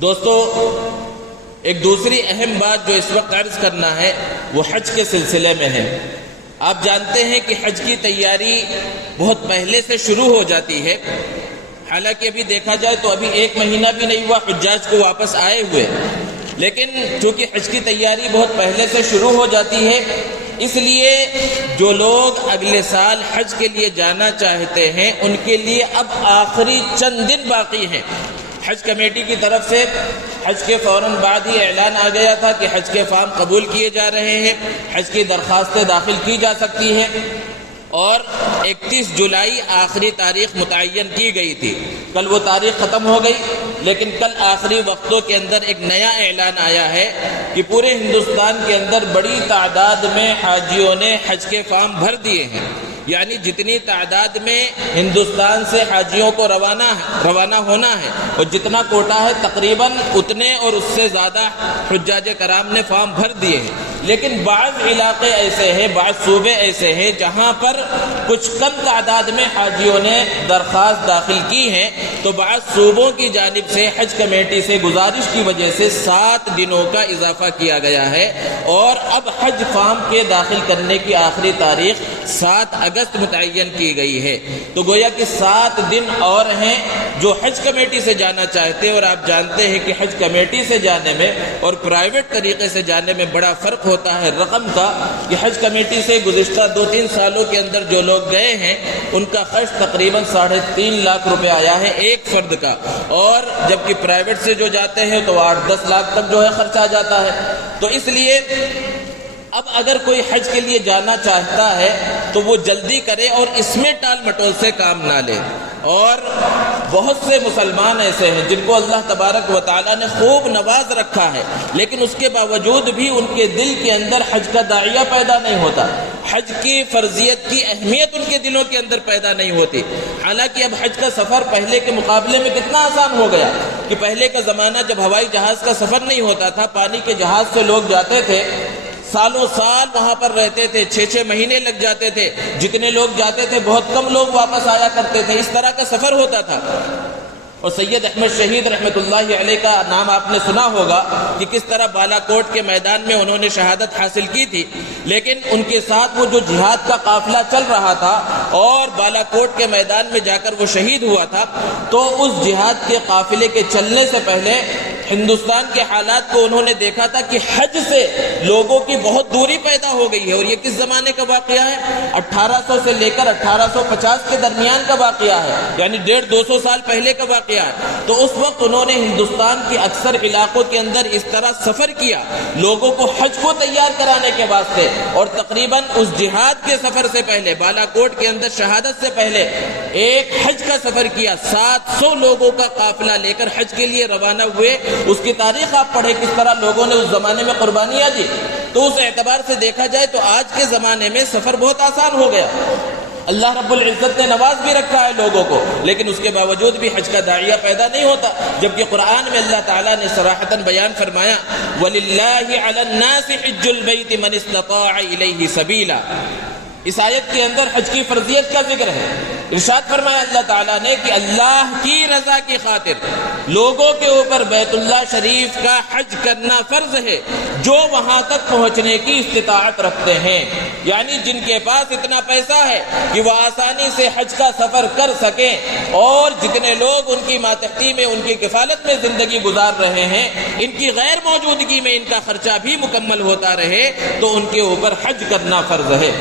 دوستو، ایک دوسری اہم بات جو اس وقت عرض کرنا ہے وہ حج کے سلسلے میں ہے۔ آپ جانتے ہیں کہ حج کی تیاری بہت پہلے سے شروع ہو جاتی ہے، حالانکہ ابھی دیکھا جائے تو ابھی 1 مہینہ بھی نہیں ہوا حجاج کو واپس آئے ہوئے، لیکن چونکہ حج کی تیاری بہت پہلے سے شروع ہو جاتی ہے، اس لیے جو لوگ اگلے سال حج کے لیے جانا چاہتے ہیں ان کے لیے اب آخری چند دن باقی ہیں۔ حج کمیٹی کی طرف سے حج کے فوراً بعد ہی اعلان آ گیا تھا کہ حج کے فارم قبول کیے جا رہے ہیں، حج کی درخواستیں داخل کی جا سکتی ہیں، اور 31 جولائی آخری تاریخ متعین کی گئی تھی۔ کل وہ تاریخ ختم ہو گئی، لیکن کل آخری وقتوں کے اندر ایک نیا اعلان آیا ہے کہ پورے ہندوستان کے اندر بڑی تعداد میں حاجیوں نے حج کے فارم بھر دیے ہیں، یعنی جتنی تعداد میں ہندوستان سے حاجیوں کو روانہ ہونا ہے اور جتنا کوٹا ہے تقریباً اتنے اور اس سے زیادہ حجاج کرام نے فارم بھر دیے ہیں۔ لیکن بعض علاقے ایسے ہیں، بعض صوبے ایسے ہیں جہاں پر کچھ کم تعداد میں حاجیوں نے درخواست داخل کی ہے، تو بعض صوبوں کی جانب سے حج کمیٹی سے گزارش کی وجہ سے 7 دنوں کا اضافہ کیا گیا ہے، اور اب حج فارم کے داخل کرنے کی آخری تاریخ 7 اگست متعین کی گئی ہے۔ تو گویا کہ 7 دن اور ہیں جو حج کمیٹی سے جانا چاہتے ہیں، اور آپ جانتے ہیں کہ حج کمیٹی سے جانے میں اور پرائیویٹ طریقے سے جانے میں بڑا فرق ہوتا ہے رقم کا، کہ حج کمیٹی سے گزشتہ 2-3 سالوں کے اندر جو لوگ گئے ہیں ان کا خرچ تقریباً 3.5 لاکھ روپے آیا ہے ایک فرد کا، اور جبکہ پرائیویٹ سے جو جاتے ہیں تو 8-10 لاکھ تک جو ہے خرچ آ جاتا ہے۔ تو اس لیے اب اگر کوئی حج کے لیے جانا چاہتا ہے تو وہ جلدی کرے اور اس میں ٹال مٹول سے کام نہ لے۔ اور بہت سے مسلمان ایسے ہیں جن کو اللہ تبارک و تعالیٰ نے خوب نواز رکھا ہے، لیکن اس کے باوجود بھی ان کے دل کے اندر حج کا داعیہ پیدا نہیں ہوتا، حج کی فرضیت کی اہمیت ان کے دلوں کے اندر پیدا نہیں ہوتی۔ حالانکہ اب حج کا سفر پہلے کے مقابلے میں کتنا آسان ہو گیا کہ پہلے کا زمانہ جب ہوائی جہاز کا سفر نہیں ہوتا تھا، پانی کے جہاز سے لوگ جاتے تھے، سالوں سال وہاں پر رہتے تھے، 6-6 مہینے لگ جاتے تھے، جتنے لوگ جاتے تھے بہت کم لوگ واپس آیا کرتے تھے، اس طرح کا سفر ہوتا تھا۔ اور سید احمد شہید رحمۃ اللہ علیہ کا نام آپ نے سنا ہوگا کہ کس طرح بالا کوٹ کے میدان میں انہوں نے شہادت حاصل کی تھی، لیکن ان کے ساتھ وہ جو جہاد کا قافلہ چل رہا تھا اور بالا کوٹ کے میدان میں جا کر وہ شہید ہوا تھا، تو اس جہاد کے قافلے کے چلنے سے پہلے ہندوستان کے حالات کو انہوں نے دیکھا تھا کہ حج سے لوگوں کی بہت دوری پیدا ہو گئی ہے۔ اور یہ کس زمانے کا واقعہ ہے؟ 1800 سے لے کر 1850 کے درمیان کا واقعہ ہے، یعنی 150-200 سال پہلے کا واقعہ ہے۔ تو اس وقت انہوں نے ہندوستان کے اکثر علاقوں کے اندر اس طرح سفر کیا لوگوں کو حج کو تیار کرانے کے واسطے، اور تقریباً اس جہاد کے سفر سے پہلے، بالا کوٹ کے اندر شہادت سے پہلے ایک حج کا سفر کیا، 700 لوگوں کا قافلہ لے کر حج کے لیے روانہ ہوئے۔ اس کی تاریخ آپ پڑھیں کس طرح لوگوں نے اس زمانے میں قربانیاں دی۔ تو اس اعتبار سے دیکھا جائے تو آج کے زمانے میں سفر بہت آسان ہو گیا، اللہ رب العزت نے نواز بھی رکھا ہے لوگوں کو، لیکن اس کے باوجود بھی حج کا داعیہ پیدا نہیں ہوتا، جبکہ قرآن میں اللہ تعالیٰ نے صراحتاً بیان فرمایا وَلِلَّهِ عَلَى النَّاسِ حِجُّ الْبَيْتِ مَنِ اسْتَطَاعَ إِلَيْهِ سَبِيلًا۔ اس آیت کے اندر حج کی فرضیت کا ذکر ہے۔ ارشاد فرمایا اللہ تعالیٰ نے کہ اللہ کی رضا کی خاطر لوگوں کے اوپر بیت اللہ شریف کا حج کرنا فرض ہے جو وہاں تک پہنچنے کی استطاعت رکھتے ہیں، یعنی جن کے پاس اتنا پیسہ ہے کہ وہ آسانی سے حج کا سفر کر سکیں، اور جتنے لوگ ان کی ماتحتی میں، ان کی کفالت میں زندگی گزار رہے ہیں، ان کی غیر موجودگی میں ان کا خرچہ بھی مکمل ہوتا رہے، تو ان کے اوپر حج کرنا فرض ہے۔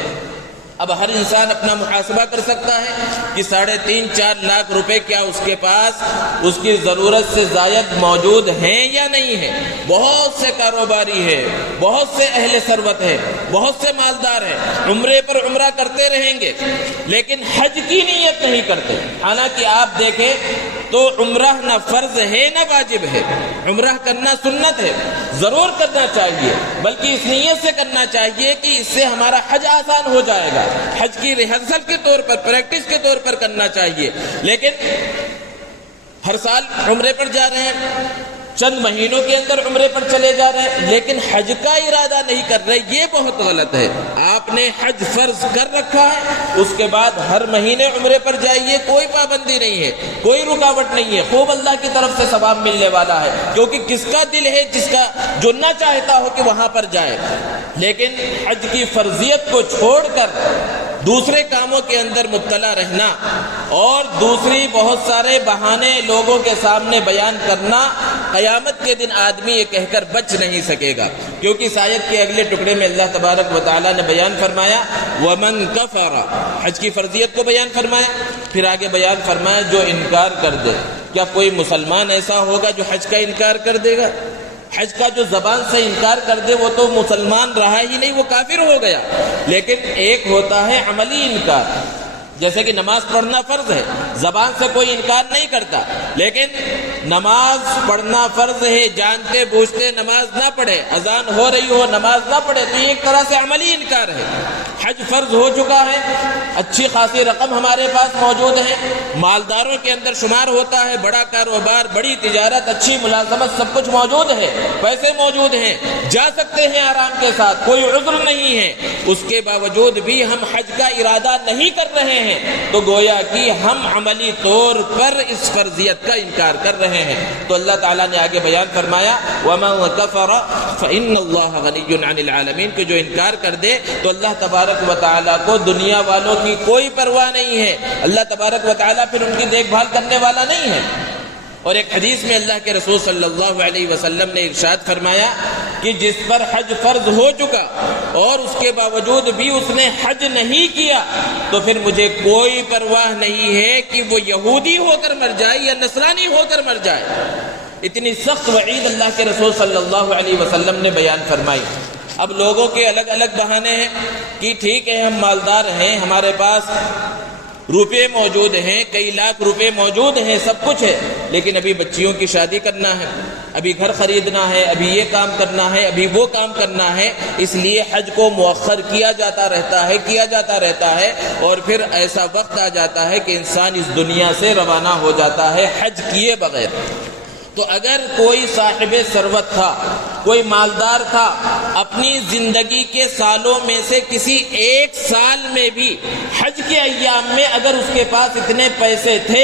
اب ہر انسان اپنا محاسبہ کر سکتا ہے کہ 3.5-4 لاکھ روپے کیا اس کے پاس اس کی ضرورت سے زائد موجود ہیں یا نہیں ہیں۔ بہت سے کاروباری ہیں، بہت سے اہل ثروت ہیں، بہت سے مالدار ہیں، عمرے پر عمرہ کرتے رہیں گے لیکن حج کی نیت نہیں کرتے۔ حالانکہ آپ دیکھیں تو عمرہ نہ فرض ہے نہ واجب ہے، عمرہ کرنا سنت ہے، ضرور کرنا چاہیے، بلکہ اس نیت سے کرنا چاہیے کہ اس سے ہمارا حج آسان ہو جائے گا، حج کی ریہرسل کے طور پر، پریکٹس کے طور پر کرنا چاہیے۔ لیکن ہر سال عمرے پر جا رہے ہیں، چند مہینوں کے اندر عمرے پر چلے جا رہے ہیں لیکن حج کا ارادہ نہیں کر رہے، یہ بہت غلط ہے۔ آپ نے حج فرض کر رکھا ہے، اس کے بعد ہر مہینے عمرے پر جائیے، کوئی پابندی نہیں ہے، کوئی رکاوٹ نہیں ہے، خوب اللہ کی طرف سے ثواب ملنے والا ہے، کیونکہ کس کا دل ہے جس کا جو نہ چاہتا ہو کہ وہاں پر جائے۔ لیکن حج کی فرضیت کو چھوڑ کر دوسرے کاموں کے اندر مبتلا رہنا اور دوسری بہت سارے بہانے لوگوں کے سامنے بیان کرنا، قیامت کے دن آدمی یہ کہہ کر بچ نہیں سکے گا، کیونکہ اس آیت کے اگلے ٹکڑے میں اللہ تبارک و تعالیٰ نے بیان فرمایا وَمَن كَفَرَ، حج کی فرضیت کو بیان فرمایا، پھر آگے بیان فرمایا جو انکار کر دے۔ کیا کوئی مسلمان ایسا ہوگا جو حج کا انکار کر دے گا؟ حج کا جو زبان سے انکار کر دے وہ تو مسلمان رہا ہی نہیں، وہ کافر ہو گیا۔ لیکن ایک ہوتا ہے عملی انکار، جیسے کہ نماز پڑھنا فرض ہے، زبان سے کوئی انکار نہیں کرتا، لیکن نماز پڑھنا فرض ہے، جانتے بوجھتے نماز نہ پڑھے، اذان ہو رہی ہو نماز نہ پڑھے، تو یہ ایک طرح سے عملی انکار ہے۔ حج فرض ہو چکا ہے، اچھی خاصی رقم ہمارے پاس موجود ہے، مالداروں کے اندر شمار ہوتا ہے، بڑا کاروبار، بڑی تجارت، اچھی ملازمت، سب کچھ موجود ہے، پیسے موجود ہیں، جا سکتے ہیں آرام کے ساتھ، کوئی عذر نہیں ہے، اس کے باوجود بھی ہم حج کا ارادہ نہیں کر رہے ہیں، تو گویا کہ ہم عملی طور پر اس فرضیت کا انکار کر رہے ہیں۔ تو اللہ تعالیٰ نے آگے بیان فرمایا وَمَن كَفَرَ فَإِنَّ اللَّهَ غَنِيٌّ عَنِ الْعَالَمِينَ، کہ جو انکار کر دے تو اللہ تبارک و تعالیٰ کو دنیا والوں کی کوئی پرواہ نہیں ہے، اللہ تبارک و تعالیٰ پھر ان کی دیکھ بھال کرنے والا نہیں ہے۔ اور ایک حدیث میں اللہ کے رسول صلی اللہ علیہ وسلم نے ارشاد فرمایا کہ جس پر حج فرض ہو چکا اور اس کے باوجود بھی اس نے حج نہیں کیا تو پھر مجھے کوئی پرواہ نہیں ہے کہ وہ یہودی ہو کر مر جائے یا نصرانی ہو کر مر جائے۔ اتنی سخت وعید اللہ کے رسول صلی اللہ علیہ وسلم نے بیان فرمائی۔ اب لوگوں کے الگ الگ بہانے ہیں کہ ٹھیک ہے ہم مالدار ہیں، ہمارے پاس روپے موجود ہیں، کئی لاکھ روپے موجود ہیں، سب کچھ ہے، لیکن ابھی بچیوں کی شادی کرنا ہے، ابھی گھر خریدنا ہے، ابھی یہ کام کرنا ہے، ابھی وہ کام کرنا ہے، اس لیے حج کو مؤخر کیا جاتا رہتا ہے اور پھر ایسا وقت آ جاتا ہے کہ انسان اس دنیا سے روانہ ہو جاتا ہے حج کیے بغیر۔ تو اگر کوئی صاحب ثروت تھا، کوئی مالدار تھا، اپنی زندگی کے سالوں میں سے کسی ایک سال میں بھی حج کے ایام میں اگر اس کے پاس اتنے پیسے تھے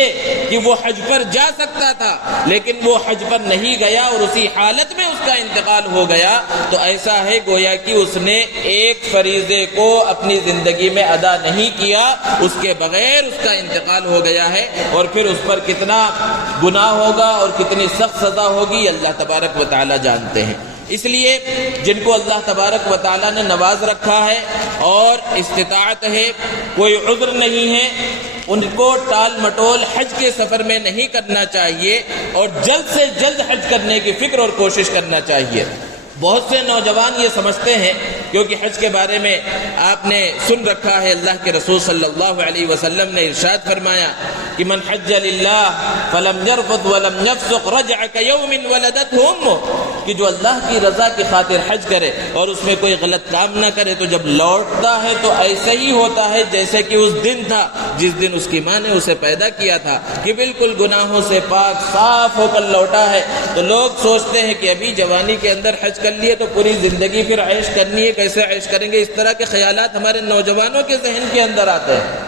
کہ وہ حج پر جا سکتا تھا لیکن وہ حج پر نہیں گیا اور اسی حالت میں اس کا انتقال ہو گیا، تو ایسا ہے گویا کہ اس نے ایک فریضے کو اپنی زندگی میں ادا نہیں کیا، اس کے بغیر اس کا انتقال ہو گیا ہے، اور پھر اس پر کتنا گناہ ہوگا اور کتنی سخت سزا ہوگی اللہ تبارک و تعالی جانتے ہیں۔ اس لیے جن کو اللہ تبارک و تعالیٰ نے نواز رکھا ہے اور استطاعت ہے، کوئی عذر نہیں ہے، ان کو ٹال مٹول حج کے سفر میں نہیں کرنا چاہیے اور جلد سے جلد حج کرنے کی فکر اور کوشش کرنا چاہیے۔ بہت سے نوجوان یہ سمجھتے ہیں، کیونکہ حج کے بارے میں آپ نے سن رکھا ہے، اللہ کے رسول صلی اللہ علیہ وسلم نے ارشاد فرمایا کہ من حج للہ فلم یرفث ولم یفسق رجع کیوم ولدته امہ، کہ جو اللہ کی رضا کی خاطر حج کرے اور اس میں کوئی غلط کام نہ کرے تو جب لوٹتا ہے تو ایسے ہی ہوتا ہے جیسے کہ اس دن تھا جس دن اس کی ماں نے اسے پیدا کیا تھا، کہ بالکل گناہوں سے پاک صاف ہو کر لوٹا ہے۔ تو لوگ سوچتے ہیں کہ ابھی جوانی کے اندر حج کر لیے تو پوری زندگی پھر عیش کرنی ہے، کیسے عیش کریں گے، اس طرح کے خیالات ہمارے نوجوانوں کے ذہن کے اندر آتے ہیں۔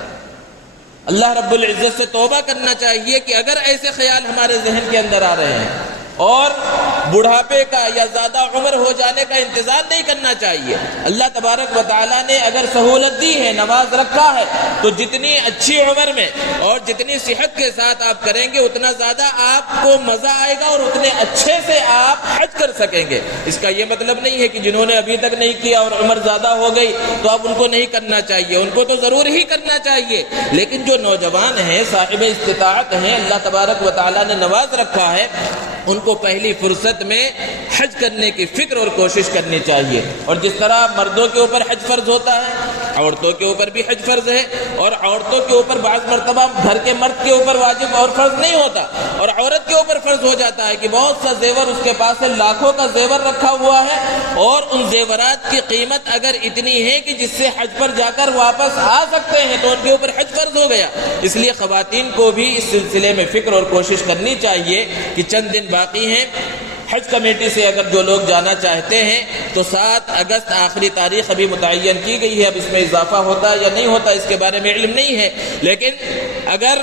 اللہ رب العزت سے توبہ کرنا چاہیے کہ اگر ایسے خیال ہمارے ذہن کے اندر آ رہے ہیں اور بڑھاپے کا یا زیادہ عمر ہو جانے کا انتظار نہیں کرنا چاہیے۔ اللہ تبارک و تعالیٰ نے اگر سہولت دی ہے، نواز رکھا ہے، تو جتنی اچھی عمر میں اور جتنی صحت کے ساتھ آپ کریں گے اتنا زیادہ آپ کو مزہ آئے گا اور اتنے اچھے سے آپ حج کر سکیں گے۔ اس کا یہ مطلب نہیں ہے کہ جنہوں نے ابھی تک نہیں کیا اور عمر زیادہ ہو گئی تو اب ان کو نہیں کرنا چاہیے، ان کو تو ضرور ہی کرنا چاہیے، لیکن جو نوجوان ہیں، صاحب استطاعت ہیں، اللہ تبارک و تعالیٰ نے نواز رکھا ہے، ان کو پہلی فرصت میں حج کرنے کی فکر اور کوشش کرنی چاہیے۔ اور جس طرح مردوں کے اوپر حج فرض ہوتا ہے، عورتوں کے اوپر بھی حج فرض ہے، اور عورتوں کے اوپر بعض مرتبہ گھر کے مرد کے اوپر واجب اور فرض نہیں ہوتا، اور عورت کے اوپر فرض ہو جاتا ہے کہ بہت سا زیور اس کے پاس ہے، لاکھوں کا زیور رکھا ہوا ہے، اور ان زیورات کی قیمت اگر اتنی ہے کہ جس سے حج پر جا کر واپس آ سکتے ہیں تو ان کے اوپر حج فرض ہو گیا۔ اس لیے خواتین کو بھی اس سلسلے میں فکر اور کوشش کرنی چاہیے کہ چند دن باقی ہیں، حج کمیٹی سے اگر جو لوگ جانا چاہتے ہیں تو 7 اگست آخری تاریخ ابھی متعین کی گئی ہے. اب اس میں اضافہ ہوتا یا نہیں ہوتا اس کے بارے میں علم نہیں ہے، لیکن اگر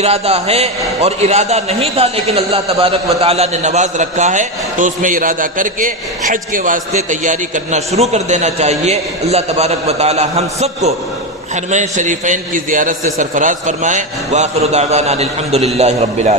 ارادہ ہے اور ارادہ نہیں تھا لیکن اللہ تبارک و تعالیٰ نے نواز رکھا ہے تو اس میں ارادہ کر کے حج کے واسطے تیاری کرنا شروع کر دینا چاہیے. اللہ تبارک و تعالیٰ ہم سب کو حرمین شریفین کی زیارت سے سرفراز فرمائے. وآخر دعوانا الحمد للہ رب العالمین.